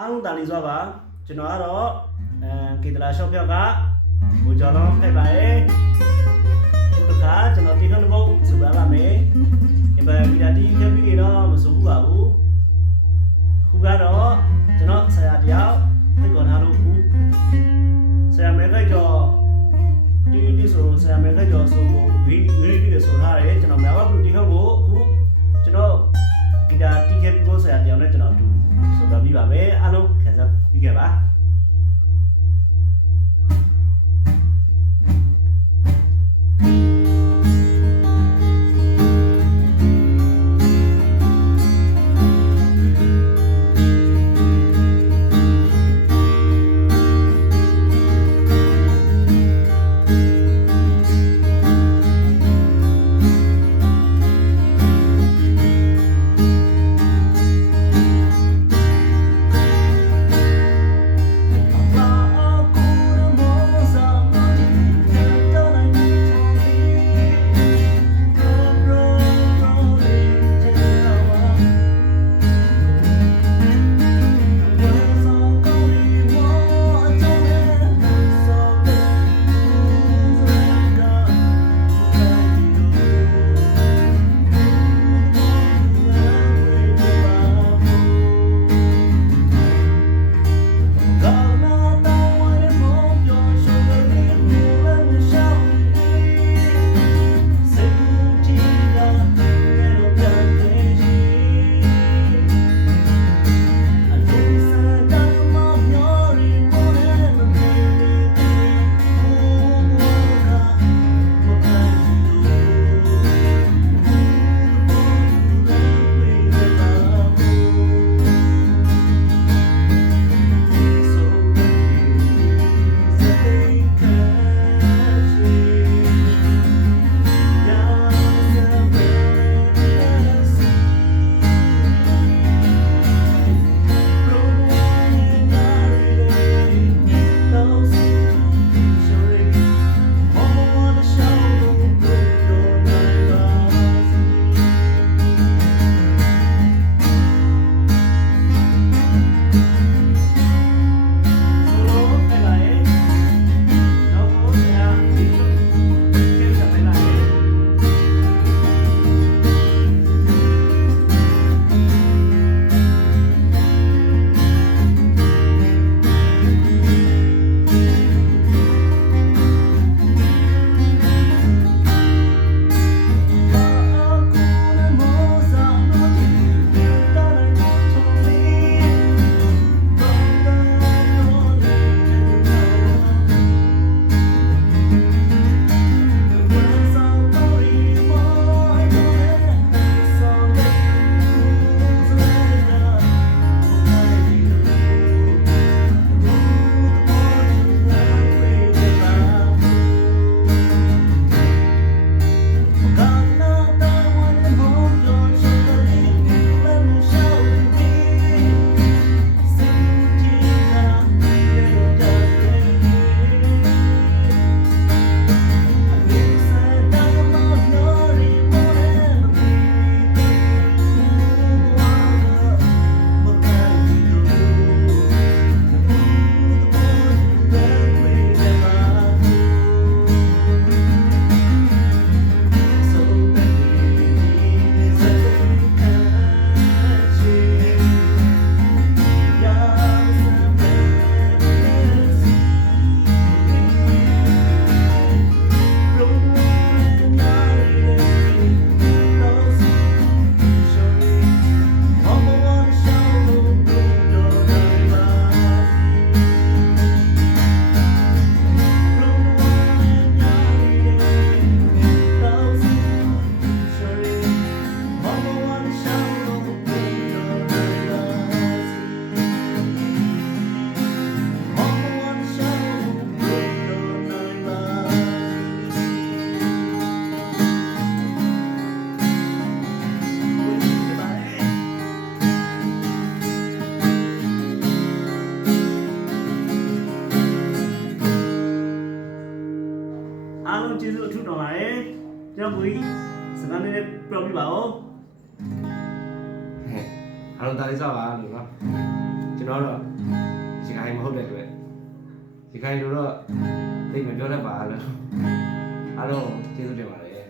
အားလုံးတာလီစွာပါကျွန်တော်ကတော့ကေတလာရှော့ဖြောက်ကဘူကျော်လုံးဖိတ်ပါရဲ့ဒီတစ်ခါကျွန်တော်တီထွန်းတစ်ပုတ်စူပါပါမယ်ဒီဘက်ဗီဒီယိုတီးခဲ့ပြီးတော့မစူဘူးပါဘူးအခုကတော့ကျွန်တော်ဆရာတယောက်ဖိတ်ခေါ်ထားလို့ခုဆရာမဲခိုက်ကျော်တီဆိုဆရာမဲခိုက်ကျော်ဆိုဗီဒီယိုဆိုထားတယ်ကျွန်တော်များပါဘူးတီထွန်းကိုအခုကျွန်တော်ဗီဒီယိုတီးခဲ့ပြီးတော့ဆရာတယောက်နဲ့ကျွန်တော်အတူဆိုတော့ပြီးပါမယ်အားလုံးခံစားပြီးခဲ့ပါအားလုံးကျေးဇူးအထူးတော်ပါတယ်ကျွန်တော်ကိုကြီးစကားလေးပြောပြပါဦး အားလုံးတားလေးစားပါလို့နော်ကျွန် ကျွန်တော်တော့ဒီခိုင်မဟုတ်တဲ့အတွက်ဒီခိုင်တို့တော့သိမပြောတတ်ပါလို့အားလုံးကျေးဇူးတင်ပါတယ်